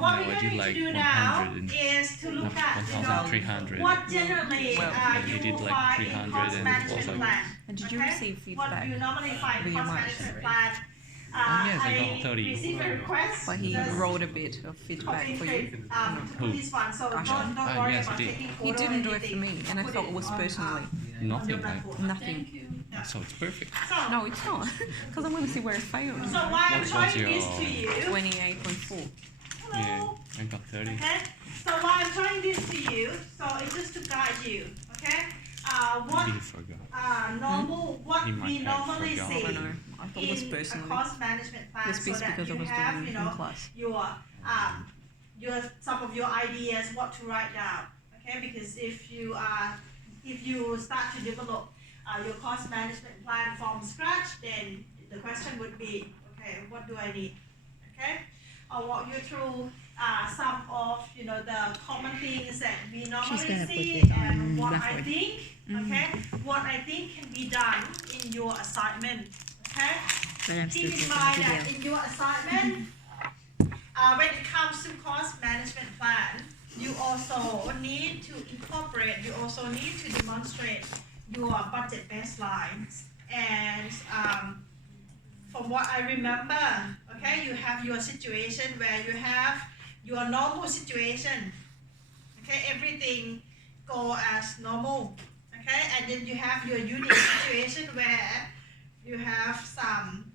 what No, we're I did going to like do now 100 and is to look at 1,300. what generally And he you did will like find in 300 cost and management also. plan. And did you receive What feedback do you normally find in via cost March? management plan? Yes, I got 30. received a request. But he just wrote a bit of feedback for you. to put this one, so Asha. don't worry yes, about he did. taking He photo didn't do it anything. for me, and I Put thought it was on, personally. on Nothing. your Like, platform. Nothing. so it's perfect. So, No, it's not. Because I'm going to see where it failed. so why I'm What showing was your- this to you? 28.4. Hello. Yeah, I got 30. Okay, so why I'm showing this to you, so it's just to guide you, okay? What Maybe he forgot. normal, what He might we have normally forgot. see I know. I thought it was in a personally. cost management plan, This so piece that because I you was have, doing you in know, class. your some of your ideas, what to write down, okay? Because if you start to develop your cost management plan from scratch, then the question would be, okay, what do I need? Okay, I'll walk you through some of the common things that we normally gonna see put it and on what I Blackboard. think, okay, what I think can be done in your assignment. Okay, But I'm still keep in taking mind the that video. in your assignment, when it comes to cost management plan, you also need to incorporate, you also need to demonstrate your budget baselines. And from what I remember, okay, you have your situation where you have your normal situation, okay, everything go as normal, okay, and then you have your unique situation where you have some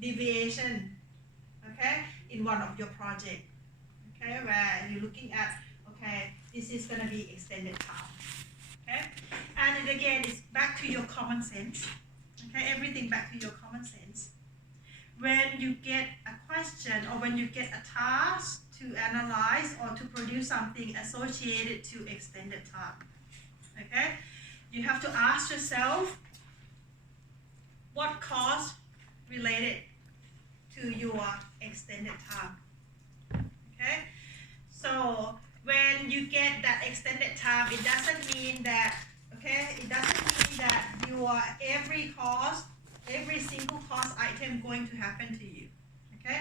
deviation, okay, in one of your project, okay, where you're looking at, okay, this is going to be extended time, okay, and then again, it's back to your common sense, okay, everything back to your common sense. When you get a question or when you get a task to analyze or to produce something associated to extended time, okay, you have to ask yourself what cost related to your extended time, okay? So when you get that extended time, it doesn't mean that, okay, it doesn't mean that your every single cost item going to happen to you, okay?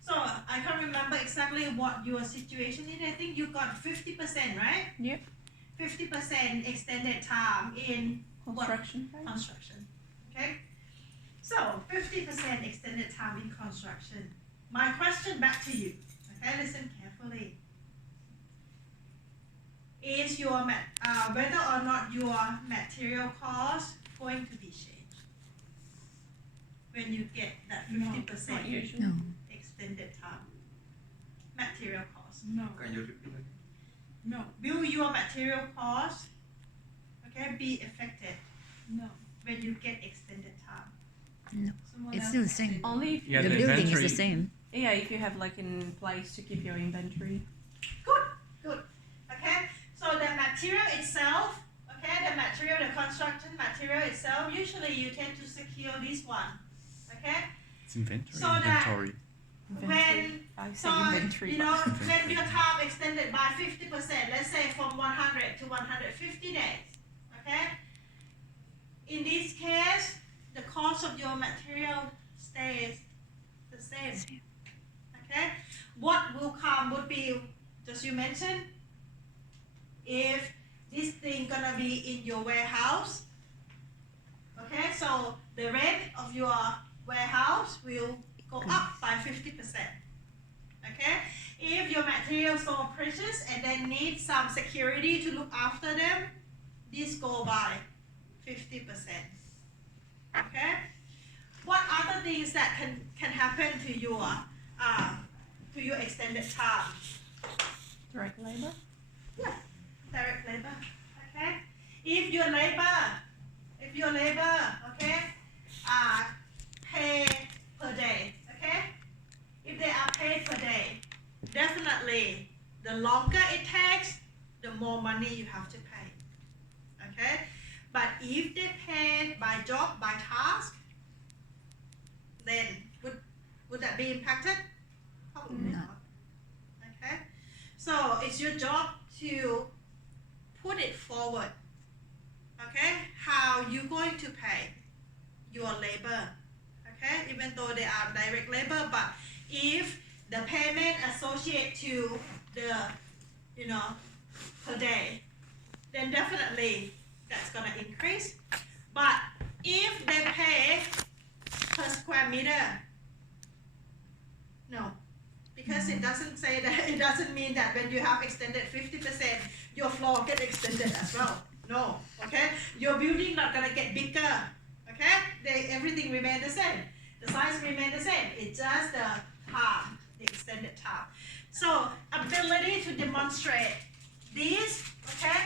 So I can't remember exactly what your situation is. I think you got 50%, right? Yep. 50% extended time in Construction. construction, okay? So 50% extended time in construction. My question back to you, okay, listen carefully. Is your whether or not your material cost going to be changed when you get that 50% No. extended time material cost? No. Can you repeat it? No. Will your material cost, okay, be affected No. when you get extended time? No. It's still the same. Only if Yeah, The the building is inventory. the same. yeah, if you have like in place to keep your inventory. Good. Okay. So the material itself, okay, the construction material itself, usually you tend to secure this one, okay? It's inventory. So that- inventory. Inventory. I say So, inventory. you know, when your time extended by 50%, let's say from 100 to 150 days, okay? In this case, the cost of your material stays the same, okay? What will come would be, just you mentioned, if this thing gonna be in your warehouse, okay, so the rent of your warehouse will go up by 50%, okay? If your materials so precious and they need some security to look after them, this go by 50%, okay? What other things that can happen to your extended time? Direct labor. Yeah, direct labor, okay? If your labor, okay, pay per day, okay? If they are paid per day, definitely the longer it takes, the more money you have to pay, okay? But if they pay by job, by task, then would that be impacted? Probably No. not. Okay, so it's your job to put it forward, okay, how you going to pay your labor, okay, even though they are direct labor, but if the payment associated to the, you know, per day, then definitely that's gonna increase. But if they pay per square meter, no, because it doesn't say that, it doesn't mean that when you have extended 50%, your floor get extended as well. No, okay? Your building not gonna get bigger, okay? Everything remain the same. The size remain the same. It's just the time, the extended time. So ability to demonstrate this, okay,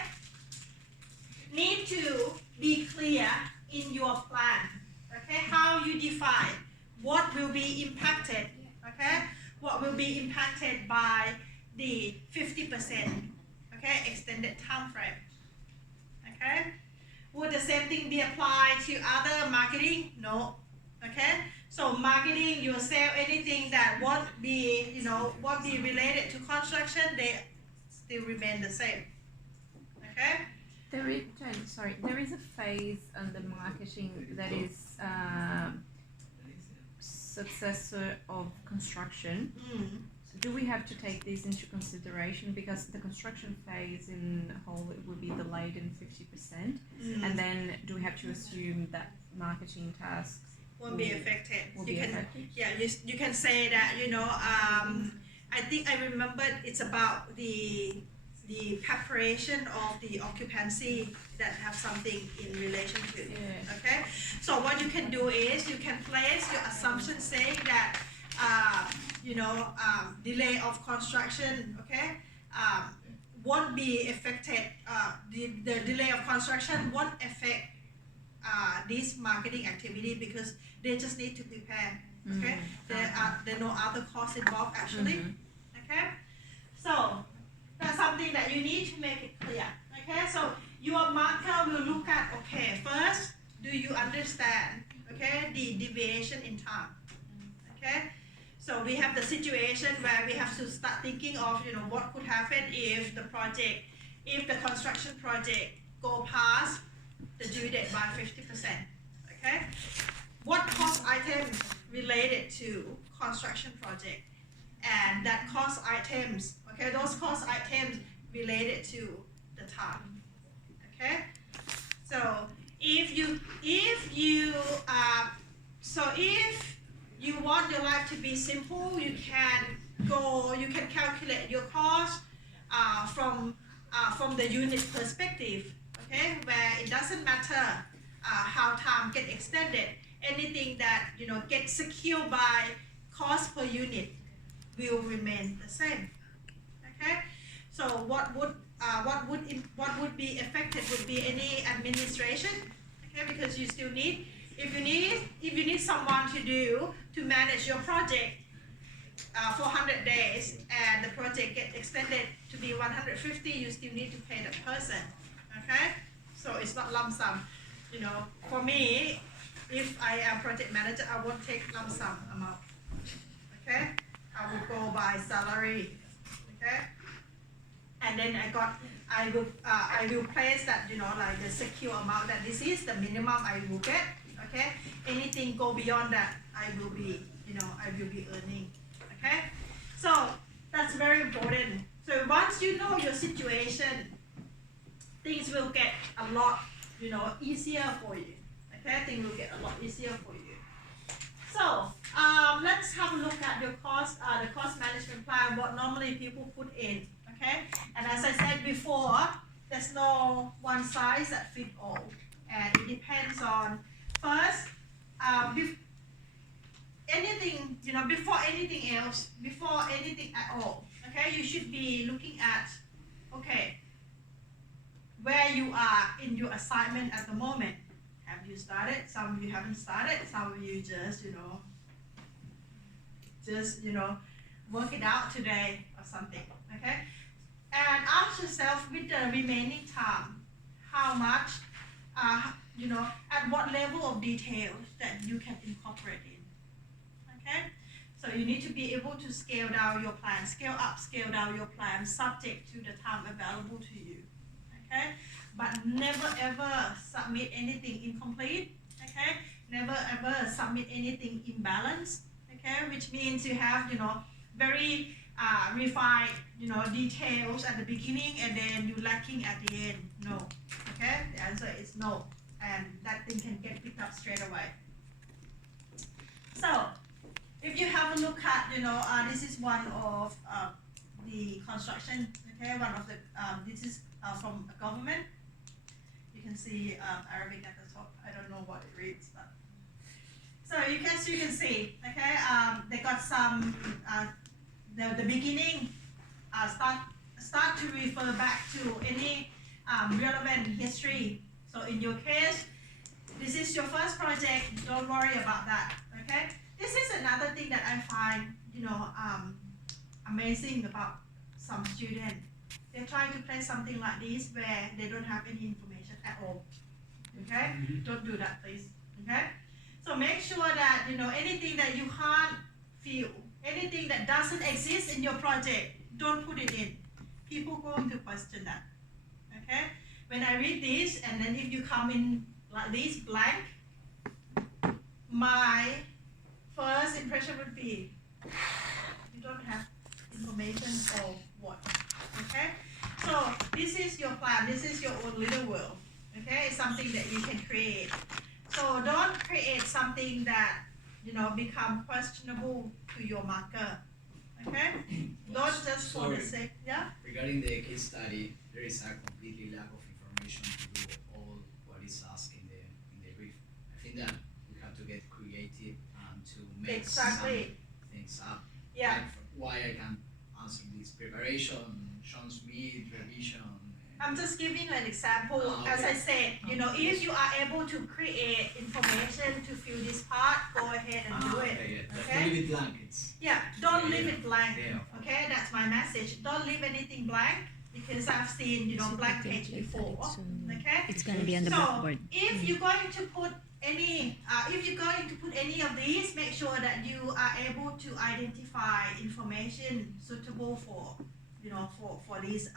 need to be clear in your plan, okay? How you define what will be impacted, okay? What will be impacted by the 50%, okay, extended time frame, okay? Would the same thing be applied to other marketing? No, okay? So marketing, you sell anything that won't be, you know, won't be related to construction, they still remain the same, okay? There is a phase under marketing that is successor of construction. Do we have to take this into consideration, because the construction phase in whole it will be delayed in 50%, and then do we have to assume that marketing tasks won't be affected? affected? Yeah, you can say that, you know, I think I remembered it's about the preparation of the occupancy that have something in relation to, okay? So what you can do is you can place your assumption saying that, you know, delay of construction, okay, won't be affected, the delay of construction won't affect this marketing activity because they just need to prepare, okay? There are no other costs involved actually, okay? So that's something that you need to make it clear, okay? So your marker will look at, okay, first, do you understand, okay, the deviation in time, okay? So we have the situation where we have to start thinking of, you know, what could happen if the project, if the construction project go past the due date by 50%, okay? What cost items related to construction project, and that cost items, okay, those cost items related to the time, okay? So if you want your life to be simple, you can calculate your cost from the unit perspective, okay, where it doesn't matter how time get extended, anything that, you know, get secured by cost per unit will remain the same, okay? So what would be affected would be any administration, okay? Because you still need, if you need someone to manage your project for 100 days and the project get extended to be 150, you still need to pay the person, okay? So it's not lump sum, you know. For me, if I am project manager, I won't take lump sum amount, okay? I will go by salary, okay? And then I will place that, you know, like the secure amount that this is the minimum I will get, okay? Anything go beyond that, I will be earning, okay? So that's very important. So once you know your situation, things will get a lot, you know, easier for you, okay? Things will get a lot easier for you. So let's have a look at your cost, the cost management plan, what normally people put in, okay? And as I said before, there's no one size that fits all, and it depends on, first, anything, you know, before anything else, before anything at all, okay, you should be looking at, okay, where you are in your assignment at the moment. Have you started? Some of you haven't started, some of you just, you know, work it out today or something, okay? And ask yourself, with the remaining time, how much, you know, at what level of detail that you can incorporate in, okay? So you need to be able to scale down your plan, scale up, scale down your plan, subject to the time available to you, okay? But never ever submit anything incomplete, okay? Never ever submit anything imbalanced, okay? Which means you have, you know, very refined, details at the beginning and then you lacking at the end. No. Okay, the answer is no, and that thing can get picked up straight away. So, if you have a look at, this is one of the construction. Okay, one of the this is from a government. You can see Arabic at the top. I don't know what it reads, but so you can see. Okay, they got some the beginning start to refer back to any relevant history. So in your case, this is your first project. Don't worry about that. Okay, this is another thing that I find amazing about some students. They try to play something like this where they don't have any information at all. Okay, don't do that, please. Okay, so make sure that anything that you can't feel, anything that doesn't exist in your project, don't put it in. People going to question that. Okay, when I read this and then if you come in like this blank, my first impression would be you don't have information or what. Okay, so this is your plan, this is your own little world. Okay, it's something that you can create. So don't create something that become questionable to your marker. Okay, don't just for the sake. Yeah. Regarding the case study, there is a completely lack of information to do all what is asked in the brief. I think that we have to get creative to make some things up. Yeah. Like why I can answer this preparation, Sean Smith, revision. I'm just giving an example. Okay. As I said, if you are able to create information to fill this part, go ahead and do it. Okay? Don't leave it blank. Yeah, don't leave it blank. Yeah. Okay, that's my message. Don't leave anything blank because I've seen blank page before. Okay, It's going to be on the so blackboard. if you're going to put any of these, make sure that you are able to identify information suitable for for these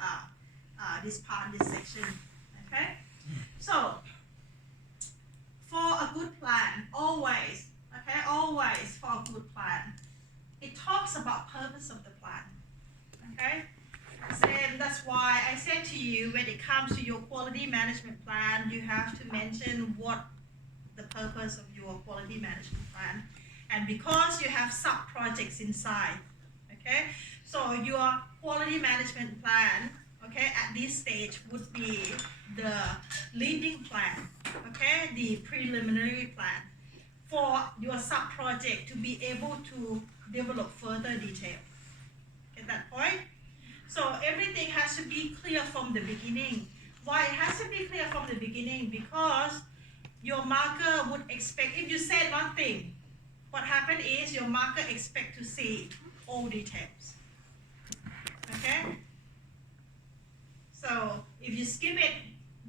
this part, this section. Okay, so for a good plan, always for a good plan, it talks about purpose of the plan. Okay, and that's why I said to you, when it comes to your quality management plan, you have to mention what the purpose of your quality management plan, and because you have sub projects inside. Okay, so your quality management plan, okay, at this stage would be the leading plan, okay, the preliminary plan for your sub project to be able to develop further detail. Get that point? So everything has to be clear from the beginning. Why it has to be clear from the beginning? Because your marker would expect, if you said one thing, what happened is your marker expect to see all details. Okay? So if you skip it,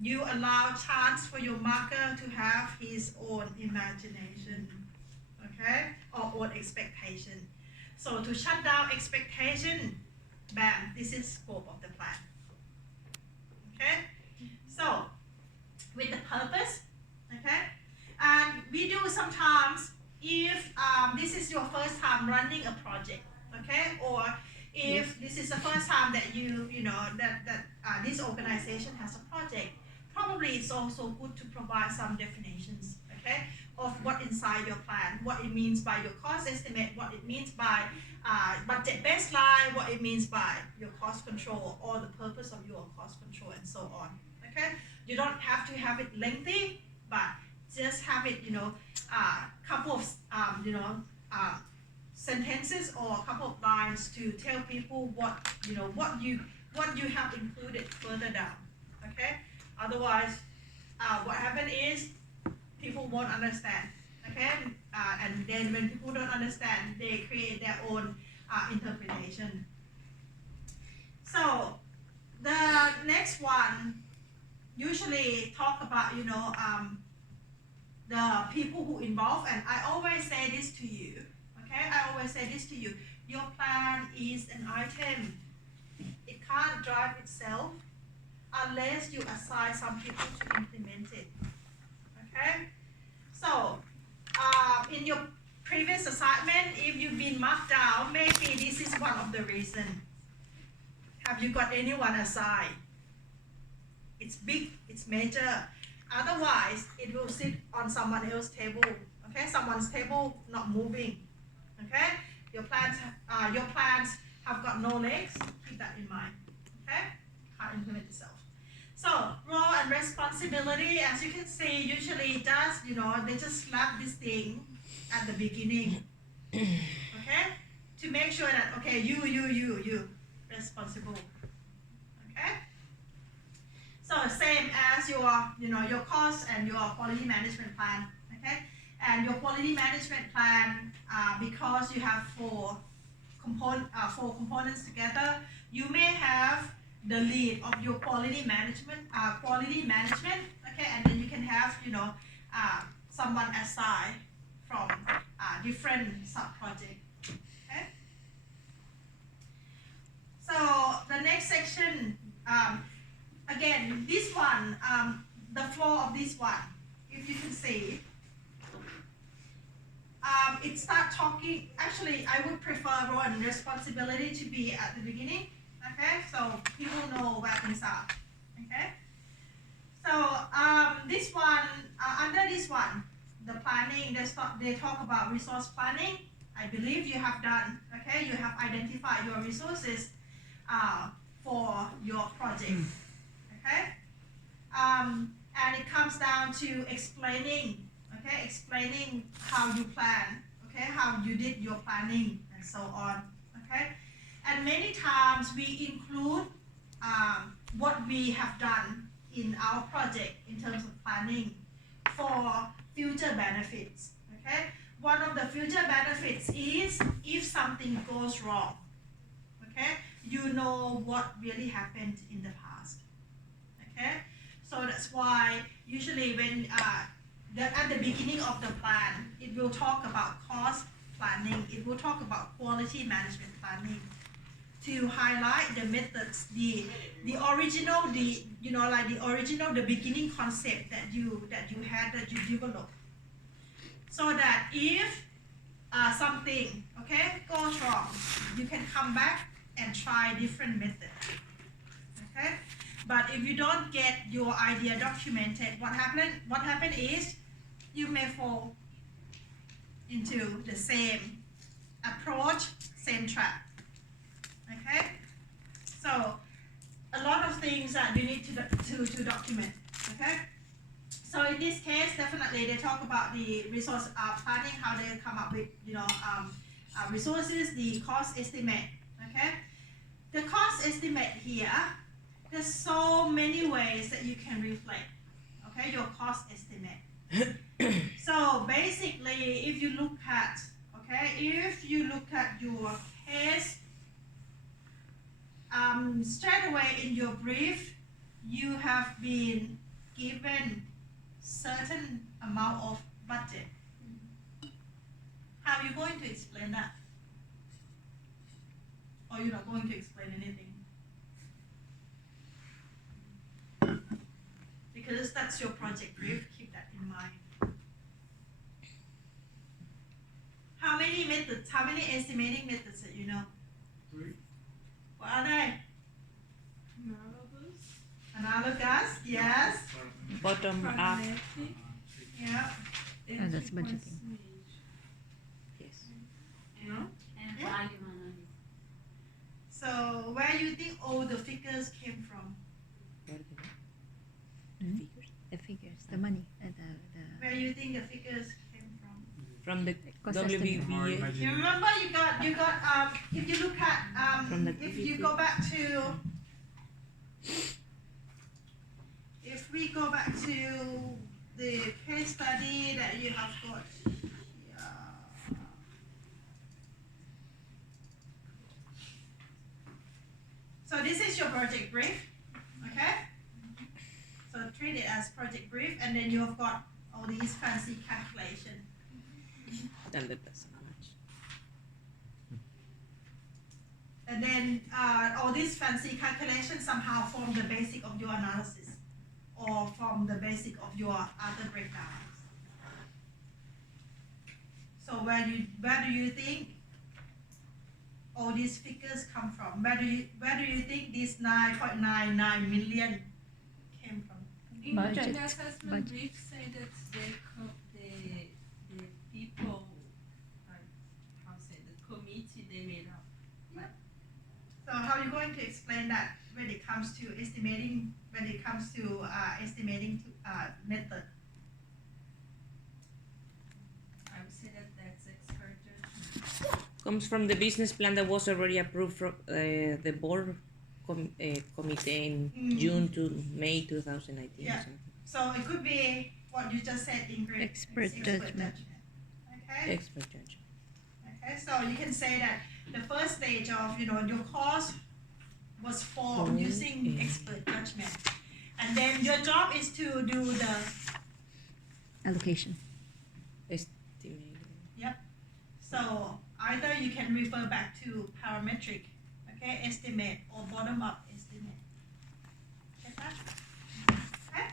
you allow chance for your marker to have his own imagination, okay, or own expectation. So to shut down expectation, bam, this is scope of the plan. Okay, so with the purpose, okay, and we do sometimes if this is your first time running a project, okay, or if this is the first time that that this organization has a project, probably it's also good to provide some definitions, okay, of what inside your plan, what it means by your cost estimate, what it means by budget baseline, what it means by your cost control, or the purpose of your cost control, and so on. Okay, you don't have to have it lengthy, but just have it, couple of sentences or a couple of lines to tell people what you have included further down. Okay, otherwise what happens is people won't understand. Okay, and then when people don't understand, they create their own interpretation. So the next one usually talk about the people who involve, and I always say this to you. Okay, I always say this to you. Your plan is an item. It can't drive itself unless you assign some people to implement it. Okay, so in your previous assignment, if you've been marked down, maybe this is one of the reasons. Have you got anyone assigned? It's big, it's major. Otherwise, it will sit on someone else's table. Okay, someone's table not moving. Okay, your plans have got no legs. Keep that in mind. Okay, can't implement yourself. So role and responsibility, as you can see, usually does they just slap this thing at the beginning. Okay, to make sure that okay you responsible. Okay. So same as your cost and your quality management plan. Okay, and your quality management plan because you have four components together, you may have the lead of your quality management. Okay, and then you can have someone assigned from different sub projects. Okay. So the next section, again, this one, the flow of this one, if you can see, it start talking. Actually, I would prefer role and responsibility to be at the beginning. Okay, so people know where things are. Okay, so this one, under this one, the planning, they talk about resource planning. I believe you have done. Okay, you have identified your resources for your project. Okay, and it comes down to explaining. Okay, explaining how you plan. Okay, how you did your planning and so on. Okay, and many times we include what we have done in our project in terms of planning for future benefits. Okay, one of the future benefits is if something goes wrong. Okay, you know what really happened in the past. Okay, so that's why usually when at the beginning of the plan, it will talk about cost planning. It will talk about quality management planning to highlight the methods, the original, the beginning concept that you developed, so that if something goes wrong, you can come back and try different methods. Okay, but if you don't get your idea documented, what happened is you may fall into the same approach, same trap. Okay, so a lot of things that you need to document. Okay, so in this case, definitely they talk about the resource planning, how they come up with resources, the cost estimate. Okay, the cost estimate here, there's so many ways that you can reflect. Okay, your cost estimate. So basically, if you look at your case, straight away in your brief, you have been given certain amount of budget. How are you going to explain that? Or you're not going to explain anything? Because that's your project brief, keep that in mind. How many methods, how many estimating methods that you know? 3. What are they? Analogous, yes. Bottom up. Yeah. Oh, that's budgeting. Yes. Yeah. So where you think all the figures came from? The figures, the money, the Where you think the figures came from? From the cost estimate. WBA. You remember you got if you look at From the if you go back to if we go back to the case study that you have got here. So this is your project brief, okay? So treat it as project brief, and then you have got all these fancy calculations. And then all these fancy calculations somehow form the basic of your analysis or form the basic of your other breakdowns. So where do you think all these figures come from? Where do you think these 9.99 million came from? In Budget. the assessment Budget. brief say that the people, how say the committee they made up. So how are you going to explain that when it comes to estimating? When it comes to estimating method? I would say that that's expert judgment. Comes from the business plan that was already approved from the board committee in June to May 2019 Yeah. or something. So it could be what you just said, Ingrid. Expert judgment. Okay. Expert judgment. Okay. So you can say that the first stage of your cost was formed using expert judgment, and then your job is to do the Allocation. Estimated. So either you can refer back to parametric, okay, estimate or bottom-up estimate. Get that? Okay.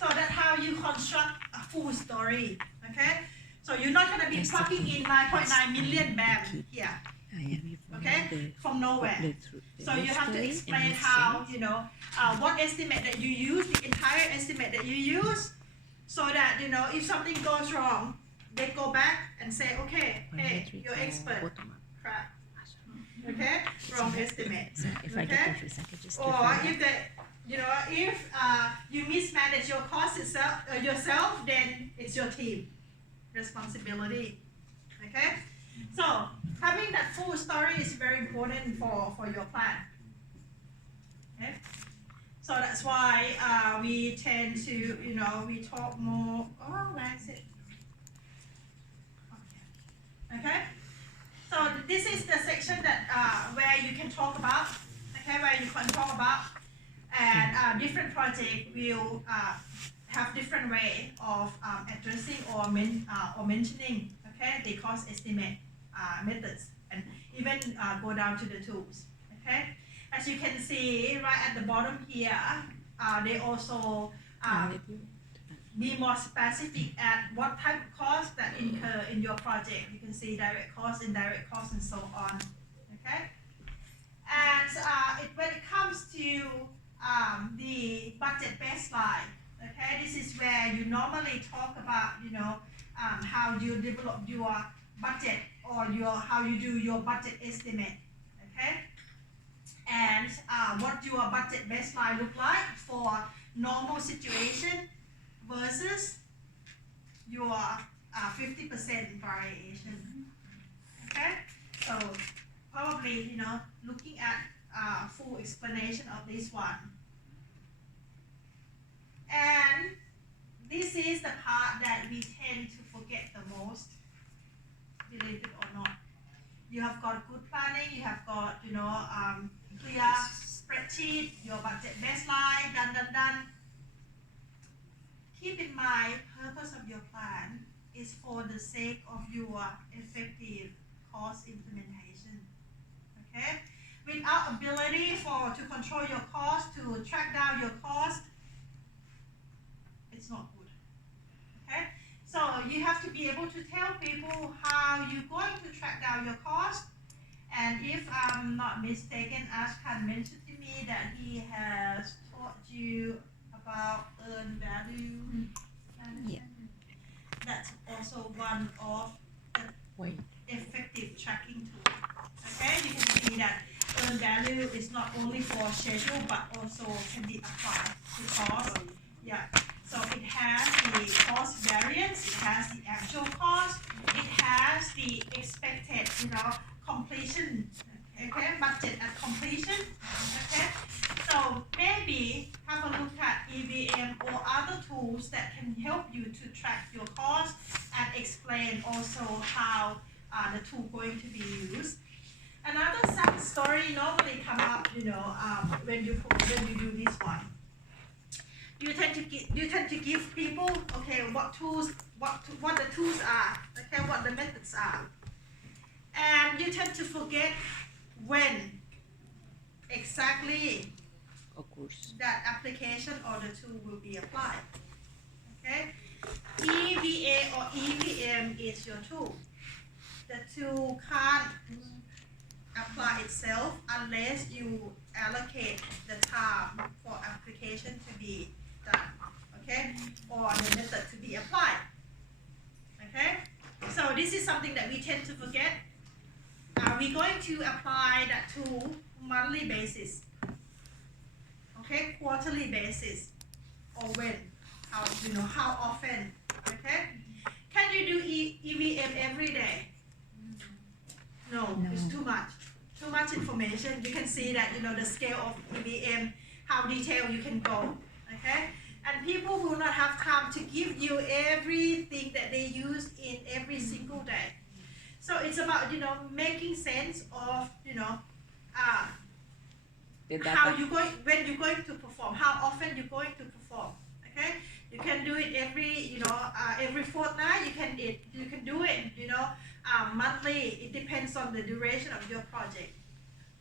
So that's how you construct a full story. Okay. So you're not gonna be That's the plugging key. in 9.9 million BAM here, okay, from nowhere. So you have to explain how what estimate that you use, the entire estimate that you use, so that if something goes wrong, they go back and say, okay, hey, you're expert. Crap. Okay, wrong estimate. So if I Okay. get confused, I could just Or if if you mismanage your cost yourself, then it's your team responsibility. Okay, so having that full story is very important for your plan. Okay, so that's why we tend to we talk more. Oh, where is it? Okay, so this is the section that where you can talk about, where you can talk about, and different project will have different way of addressing or mentioning, the cost estimate methods, and even go down to the tools. Okay, as you can see right at the bottom here, they also be more specific at what type of cost that incur in your project. You can see direct cost, indirect cost, and so on. Okay, and when it comes to the budget baseline, this is where you normally talk about how you develop your budget or how you do your budget estimate. Okay, and what your budget baseline look like for normal situation versus your 50% variation. Okay, so probably looking at full explanation of this one. And this is the part that we tend to forget the most, believe it or not. You have got good planning, you have got clear spreadsheet, your budget baseline, done. Keep in mind, purpose of your plan is for the sake of your effective cost implementation. Okay, without ability to control your cost, to track down your cost, it's not good. Okay, so you have to be able to tell people how you're going to track down your cost. And if I'm not mistaken, Ashkan mentioned to me that he has taught you about earned value. Yeah. That's also one of the effective tracking tool. Okay, you can see that earned value is not only for schedule but also can be applied to cost. Yeah. So it has the cost variance, it has the actual cost, it has the expected, completion. Okay, budget at completion. Okay, so maybe have a look at EVM or other tools that can help you to track your cost and explain also how the tool going to be used. Another sad story normally come up, when you do this one. You tend to give people, what the tools are, what the methods are, and you tend to forget when exactly that application or the tool will be applied. Okay, EVA or EVM is your tool. the tool can't apply itself unless you allocate the time for application to be done, okay, or the method to be applied, okay. So this is something that we tend to forget. Are we going to apply that tool monthly basis, okay, quarterly basis, or when, how often, okay? Can you do EVM every day? No, it's too much information. You can see that, the scale of EVM, how detailed you can go, okay? And people will not have time to give you everything that they use in every single day. So it's about, making sense of, The how data. when you're going to perform, how often you're going to perform, okay? You can do it every fortnight. You can do it, monthly. It depends on the duration of your project,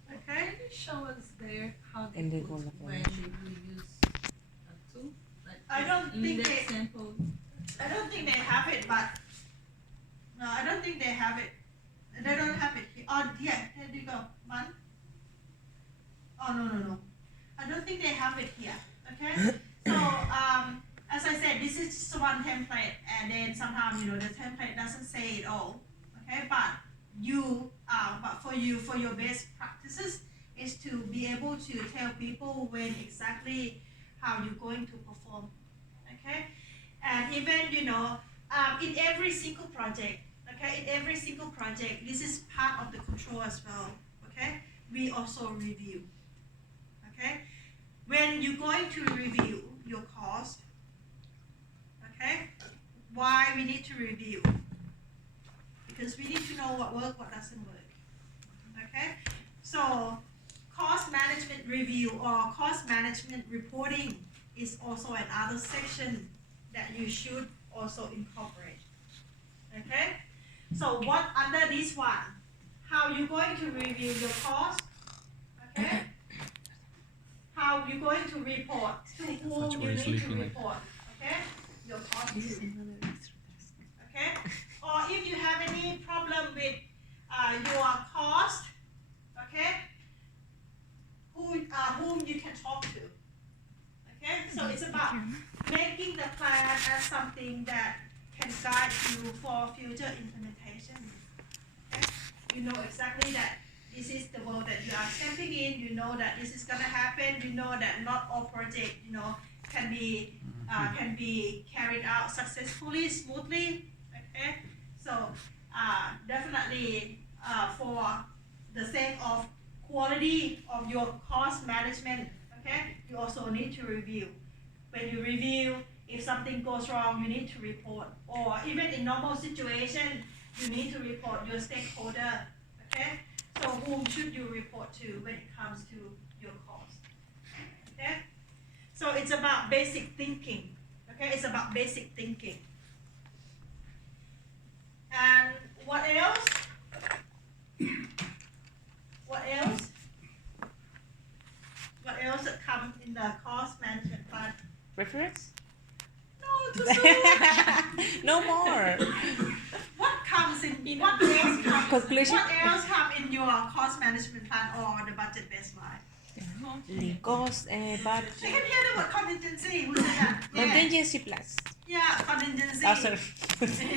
okay? Can you show us there how they And they put go on the when phone. they will use a tool? Like I don't in think the they- example. I don't think they have it, but no, I don't think they have it. They don't have it here. Oh, yeah, there you go. One. Oh, no. I don't think they have it here. Okay. So, as I said, this is just one template, and then sometimes the template doesn't say it all. Okay, but for your best practices is to be able to tell people when exactly how you're going to perform. Okay, and even in every single project. Okay, in every single project, this is part of the control as well. Okay, we also review. Okay, when you're going to review your cost, okay, why we need to review? Because we need to know what works, what doesn't work. Okay, so cost management review or cost management reporting is also another section that you should also incorporate. Okay, so what under this one, how you going to review your cost, okay, how you going to report, to That's whom why you it's need to leaking like- report, okay, your cost This is to, another extra. okay, or if you have any problem with your cost, okay, whom you can talk to, okay, so it's about making the plan as something that can guide you for future implementation. Okay? You know exactly that this is the world that you are stepping in. You know that this is gonna happen. You know that not all project, can be carried out successfully, smoothly. Okay, so definitely for the sake of quality of your cost management, okay, you also need to review. When you review, if something goes wrong, you need to report. Or even in normal situation, you need to report your stakeholder. Okay? So whom should you report to when it comes to your cost? Okay? So it's about basic thinking. Okay? It's about basic thinking. And what else? What else? What else that comes in the cost management plan? Reference? No, too soon. No more. What comes in? What else comes? Conclusion. What else comes in your cost management plan or the budget baseline? Cost, I budget, can hear the word contingency. Who said that? Yeah. contingency plus. Yeah, contingency. Oh, sorry.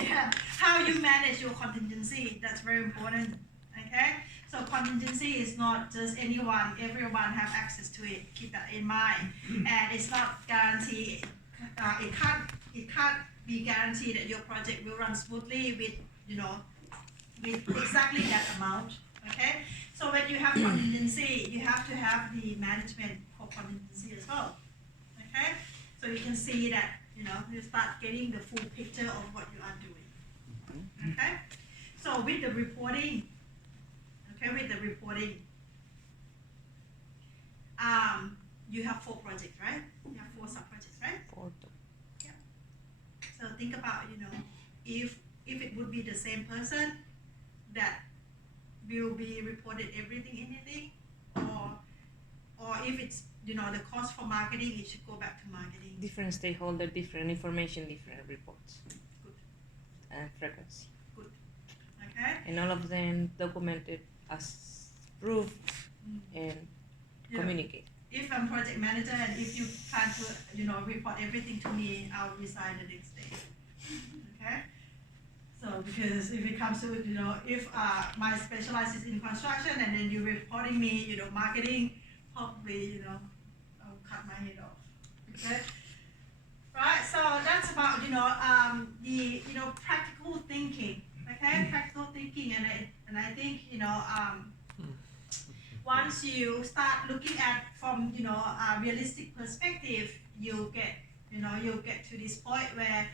Yeah. How you manage your contingency, that's very important. Okay? So contingency is not just anyone, everyone have access to it. Keep that in mind. And it's not guaranteed. It can't be guaranteed that your project will run smoothly with exactly that amount. Okay? So when you have contingency, you have to have the management for contingency as well. Okay? So you can see that, you start getting the full picture of what you are doing. Okay? So with the reporting, you have 4 projects, right? You have 4 sub-projects, right? So think about, if it would be the same person that will be reported anything, or if it's, the cost for marketing, it should go back to marketing. Different stakeholder, different information, different reports. Good. And frequency. Okay. And all of them documented as proof and You know, communicate. if I'm project manager and if you plan to, report everything to me, I'll resign the next day. Okay? So because if it comes to, if my specialize is in construction and then you're reporting me, marketing, probably, I'll cut my head off. Okay? Right, so that's about, the, practical thinking. Okay, practical thinking, and I think, once you start looking at from, a realistic perspective, you'll get to this point where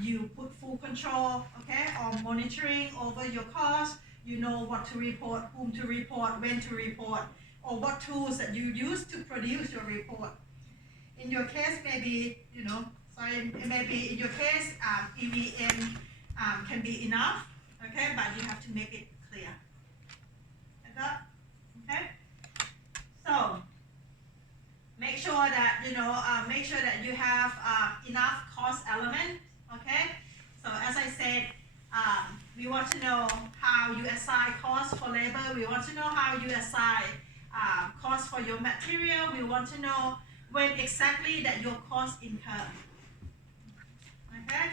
you put full control, okay, or monitoring over your costs. You know what to report, whom to report, when to report, or what tools that you use to produce your report. In your case, maybe, maybe in your case, EVM can be enough, okay, but you have to make it clear. Okay? So, make sure that, you have enough cost element, okay? So, as I said, we want to know how you assign cost for labor. We want to know how you assign cost for your material. We want to know when exactly that your cost incur. Okay?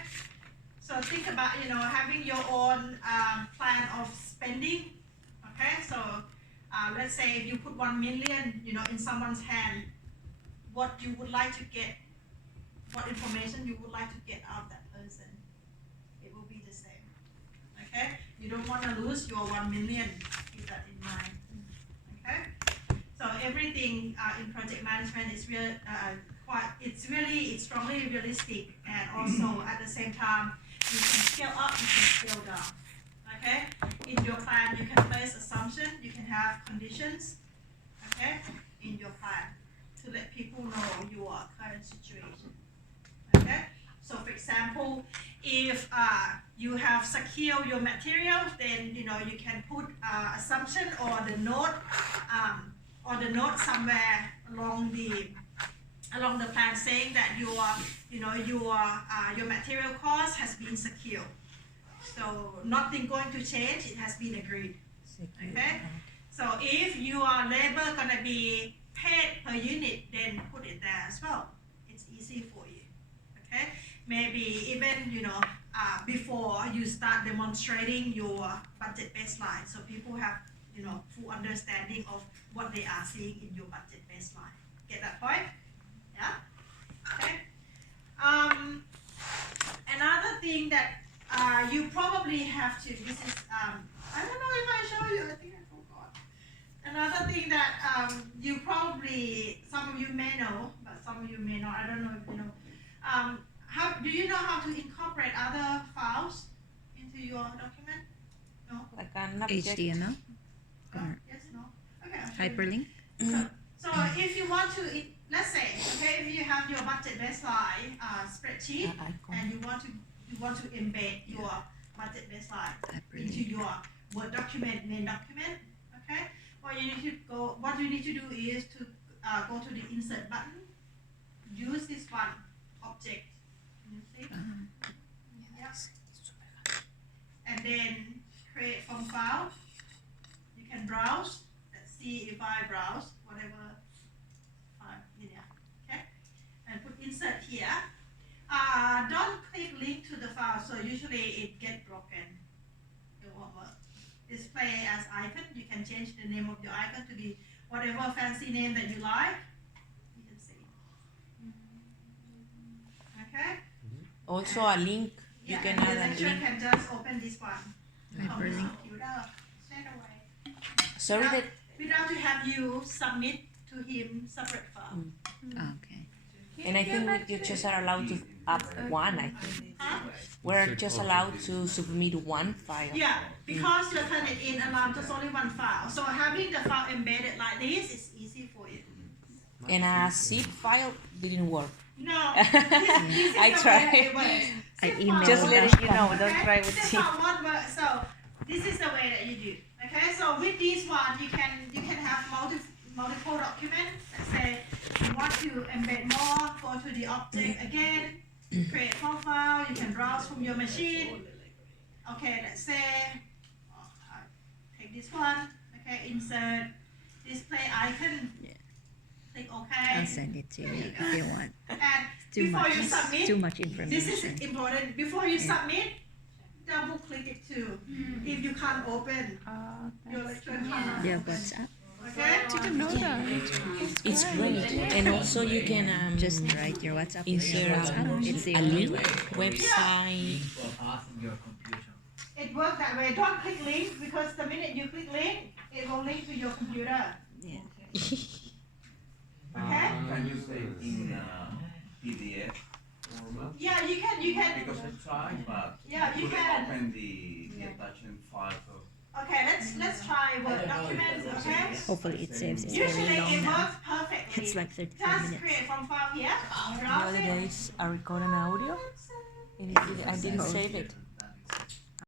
So think about, having your own plan of spending. Okay? So let's say if you put 1 million, in someone's hand, what you would like to get, what information you would like to get out of that person, it will be the same. Okay? You don't want to lose your 1 million. Keep that in mind. Okay? So everything in project management is it's strongly realistic, and also at the same time you can scale up, you can scale down. Okay? In your plan you can place assumption, you can have conditions, okay, in your plan to let people know your current situation. Okay? So for example, if you have secured your materials, then you can put assumption or the note somewhere along the plan saying that your material cost has been secured. So nothing going to change, it has been agreed. Okay? So if your labor gonna be paid per unit, then put it there as well. It's easy for you. Okay? Maybe even before you start demonstrating your budget baseline, so people have full understanding of what they are seeing in your budget baseline. Get that point? Yeah. Okay. Another thing that you probably have to. This is I don't know if I show you. I think I forgot. Another thing that you probably, some of you may know, but some of you may not. I don't know if you know. How do you know how to incorporate other files into your document? No. Like an object. HTML or Yes. No. Okay. I'll show you. hyperlink. So if you want to, let's say, okay, if you have your budget baseline spreadsheet and you want to embed your budget baseline into your Word document, main document, okay, what you need to do is to go to the insert button, use this one, object, you see? Yes. And then create from file. You can browse. Let's see if I browse whatever file in there. Okay? And put insert here. Don't click link to the file, so usually it gets broken. It won't work. Display as icon. You can change the name of your icon to be whatever fancy name that you like. You can see. Okay? Also a link. You can and add the a lecturer link. can just open this one. Hyperlink. Straight away. Sorry that Without to have you submit to him separate file. Okay. and I think you just are allowed to up one, I think. Huh? We're just allowed to submit one file. Yeah, because you turn it in allowed just only one file. So having the file embedded like this is easy for you. And a zip file didn't work. No, this is I the tried. way it works. I Zip emailed file Just won't letting work, you know, don't okay? try with Zip zip. file won't work. So this is the way that you do. Okay, so with this one you can have multiple documents. Let's say you want to embed more, go to the object again, create profile, you can browse from your machine. Okay, let's say this one. Okay, insert display icon. Yeah. Click OK. I'll send it to you if you want. And Too before much. you submit, Too much this information. is important. Before you Yeah. submit, double click it too. If you can't open your lecture file. Yeah, WhatsApp. Okay? Didn't know that. It's great, and also you can Just write your WhatsApp. insert It's the a only link, way. website. For us in your computer. It works that way. Don't click link because the minute you click link, it will link to your computer. Yeah. Okay? Can you save in PDF format? Yeah, you can. Because I tried, but Yeah, you couldn't can. open the attachment file. So Okay, let's try Word documents. Okay? Hopefully it saves. It's Usually very long it now. works perfectly. It's like 35 Just minutes. create from file here. The Browse other it. days I recorded an audio, and I didn't save it.